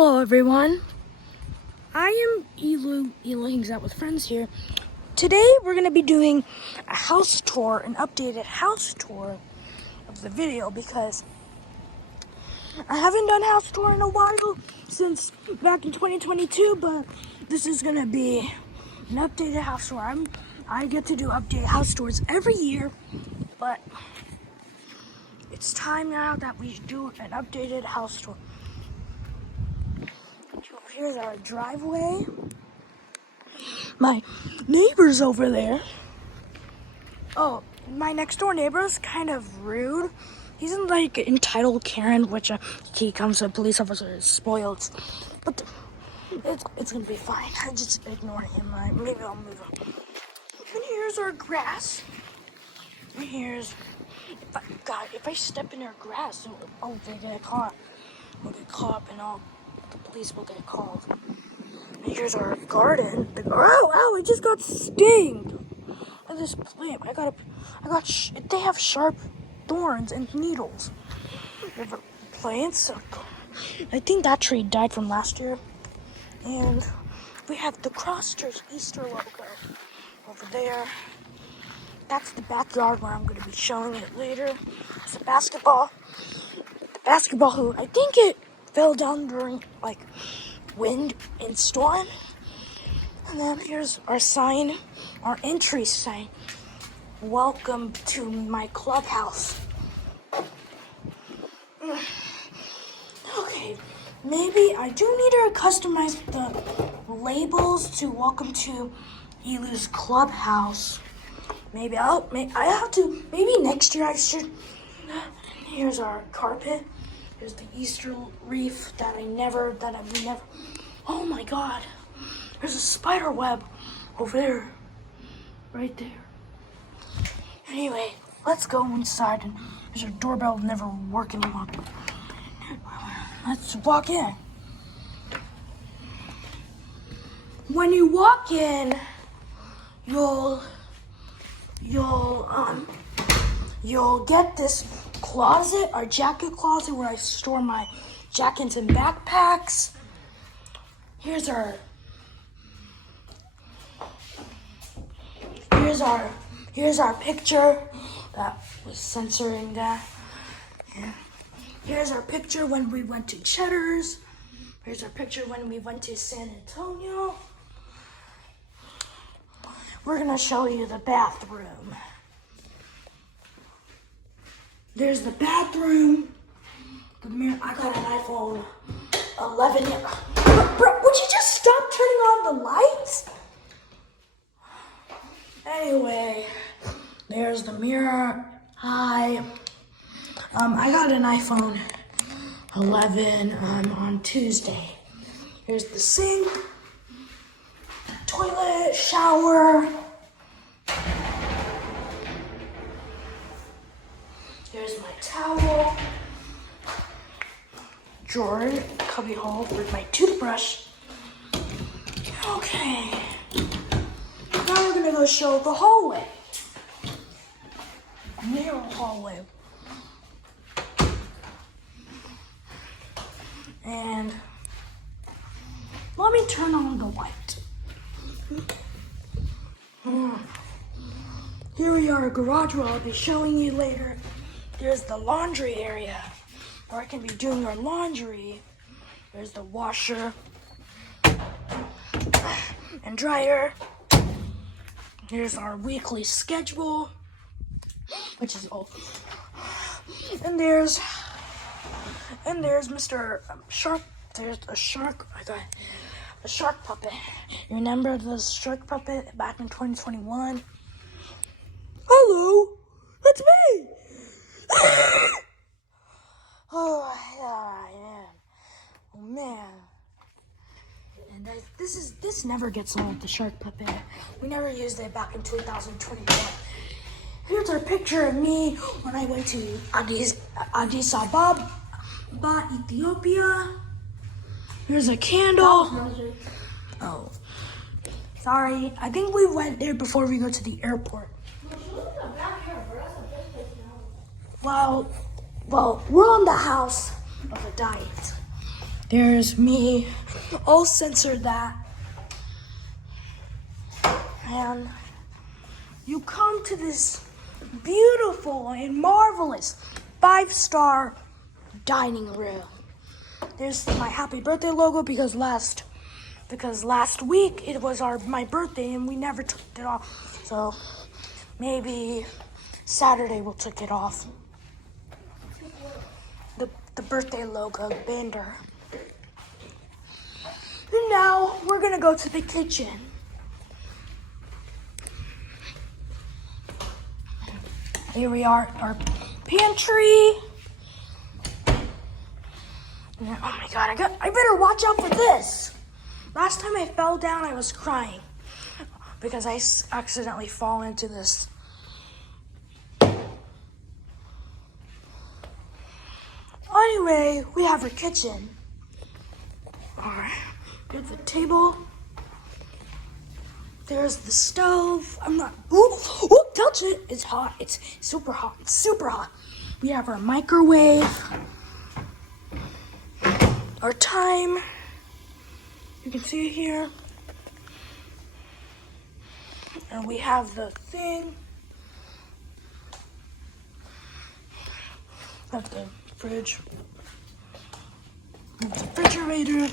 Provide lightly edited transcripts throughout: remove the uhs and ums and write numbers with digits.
Hello everyone, I am Elu Hangs Out with Friends here. Today we're going to be doing a house tour, an updated house tour of the video because I haven't done house tour in a while since back in 2022, but this is going to be an updated house tour. I get to do updated house tours every year, but it's time now that we do an updated house tour. Here's our driveway. My neighbor's over there. Oh, my next door neighbor is kind of rude. He's in like entitled Karen, which he comes to a police officer is spoiled. But it's gonna be fine. I just ignore him. Maybe I'll move him. And here's our grass. And here's if I step in their grass, they get caught. We'll get caught, and the police will get called. And here's our garden. Ow! I just got stinged. And this plant, they have sharp thorns and needles. We have plants. I think that tree died from last year. And we have the Crossters Easter logo over there. That's the backyard where I'm going to be showing it later. There's a basketball. The basketball hoop, I think it fell down during wind and storm. And then here's our sign, our entry sign. Welcome to my clubhouse. Okay, maybe I do need to customize the labels to welcome to Elu's clubhouse. Maybe next year I should. Here's our carpet. Here's the Easter wreath that we never. Oh my God. There's a spider web over there. Right there. Anyway, let's go inside. And there's our doorbell never work anymore. Let's walk in. When you walk in, you'll get this closet, our jacket closet, where I store my jackets and backpacks. Here's our picture. That was censoring that. Yeah. Here's our picture when we went to Cheddar's. Here's our picture when we went to San Antonio. We're gonna show you the bathroom. There's the bathroom. The mirror. I got an iPhone 11. Bro, would you just stop turning on the lights? Anyway, there's the mirror. Hi. I got an iPhone 11 on Tuesday. Here's the sink, toilet, shower. Here's my towel. Drawer, cubby hole with my toothbrush. Okay. Now we're gonna go show the hallway. Mirror hallway. And let me turn on the light. Here we are, a garage where I'll be showing you later. There's the laundry area where I can be doing your laundry. There's the washer and dryer. Here's our weekly schedule, which is old. And there's Mr. Shark. There's a shark. I got a shark puppet. You remember the shark puppet back in 2021? Hello, that's me. Oh, yeah, I am. Oh man. And this never gets old, the shark puppet. We never used it back in 2021. Here's our picture of me when I went to Addis Ababa, Ethiopia. Here's a candle. Oh, sorry. I think we went there before we go to the airport. Well, we're on the house of a diet. There's me. I'll censor that. And you come to this beautiful and marvelous 5-star dining room. There's my happy birthday logo because last week it was my birthday and we never took it off. So maybe Saturday we'll take it off. The birthday logo banner. And now we're gonna go to the kitchen. Here we are, our pantry. Oh my God, I better watch out for this. Last time I fell down, I was crying because I accidentally fall into this. Anyway, we have our kitchen. All right, here's the table. There's the stove. Ooh, touch it. It's hot. It's super hot. It's super hot. We have our microwave. Our time. You can see it here. And we have the thing. That's the fridge. That's the refrigerator.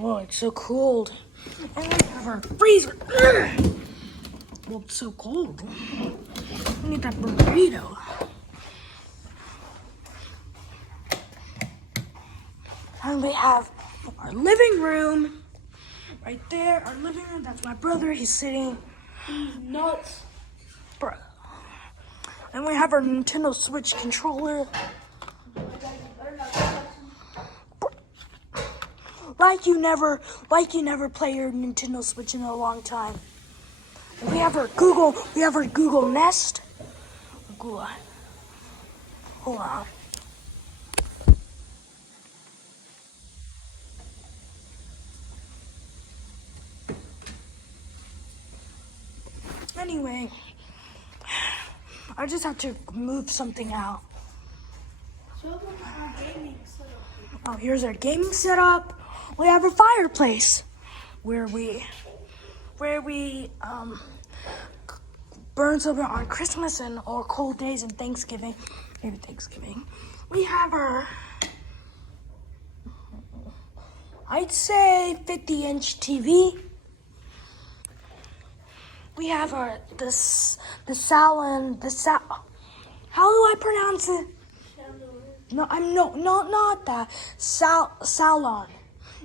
Oh, it's so cold. And we have our freezer. Well, it's so cold. We need that burrito. And we have our living room. Right there, our living room. That's my brother. He's sitting. He's nuts. Bro. And we have our Nintendo Switch controller. Like you never play your Nintendo Switch in a long time. And we have our Google Nest. Hold on. Anyway, I just have to move something out. Oh, here's our gaming setup. We have a fireplace where we burn something on Christmas and or cold days and Thanksgiving. Maybe Thanksgiving. We have our, I'd say 50-inch TV. We have our how do I pronounce it? No, not that. Salon.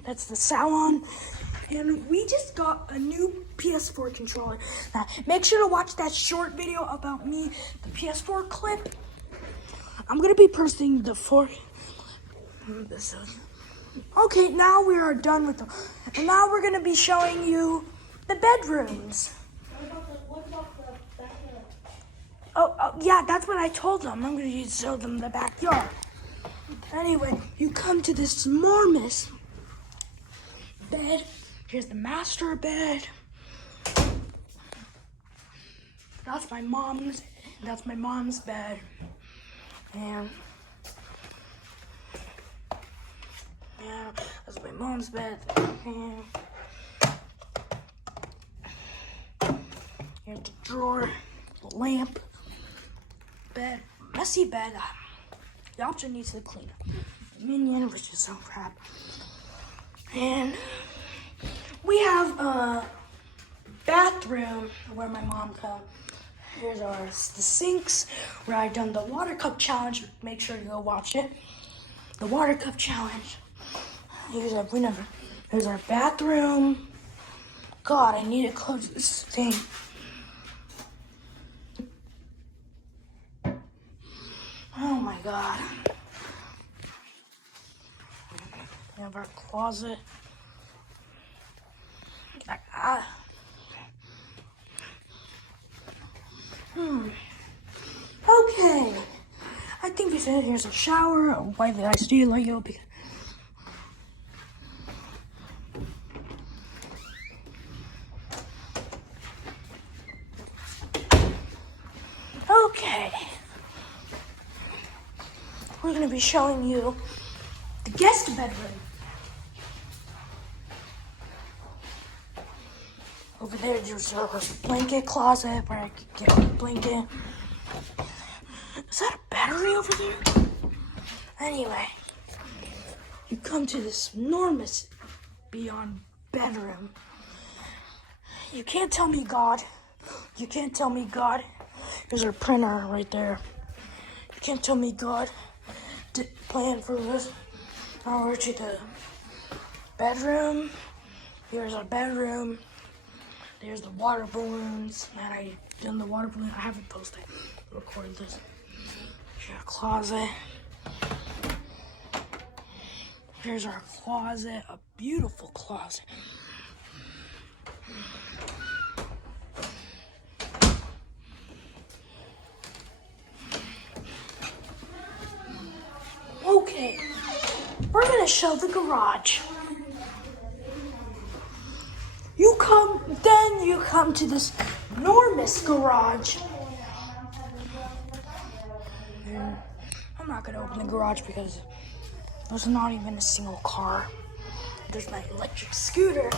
That's the salon. And we just got a new PS4 controller. Now, make sure to watch that short video about me, the PS4 clip. I'm gonna be posting the Okay, now we are done with and now we're gonna be showing you the bedrooms. Oh, yeah, that's what I told them. I'm going to show them the backyard. Anyway, you come to this enormous bed. Here's the master bed. That's my mom's bed. And yeah, that's my mom's bed. And here's the drawer, the lamp. Bed, messy bed. The option needs to clean up. Minion, which is some crap. And we have a bathroom where my mom comes. Here's the sinks where I done the water cup challenge. Make sure to go watch it. The water cup challenge. Here's our bathroom. God, I need to close this thing. Oh my God. We have our closet. Okay. I think we said here's a shower. Why did I steal like you? Okay. We're going to be showing you the guest bedroom. Over there's a blanket closet where I could get a blanket. Is that a battery over there? Anyway, you come to this enormous beyond bedroom. You can't tell me God. You can't tell me God. There's our printer right there. You can't tell me God plan for this. Now we're to the bedroom. Here's our bedroom. There's the water balloons. Man, I done the water balloon. I haven't posted. Recorded this. Here's our closet. Here's our closet. A beautiful closet. Okay, we're gonna show the garage. You come to this enormous garage. And I'm not gonna open the garage because there's not even a single car. There's my electric scooter.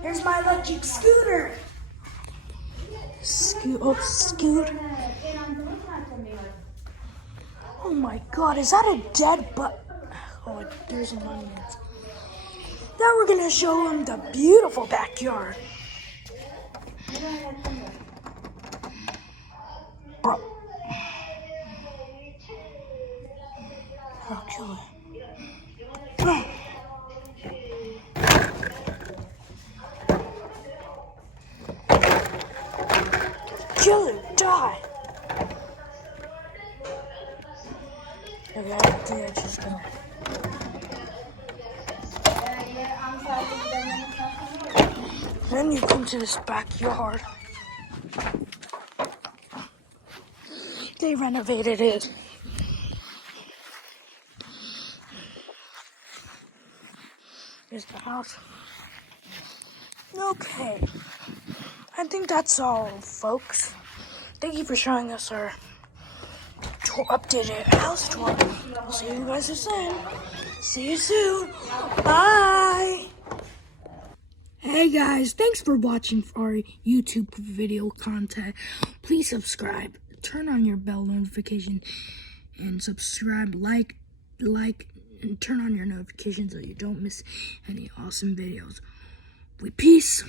There's my electric scooter. Scoot. Oh my God, is that a dead butt? Oh, there's an onion. Now we're gonna show him the beautiful backyard. Bro. I'll kill it. Kill it, die. Okay, I think I just gonna. Then you come to this backyard. They renovated it. Here's the house. Okay. I think that's all, folks. Thank you for showing us our updated house tour. I'll see you guys soon. See you soon. Bye. Hey guys, thanks for watching our YouTube video content. Please subscribe, turn on your bell notification, and subscribe, like, and turn on your notifications so you don't miss any awesome videos. Peace.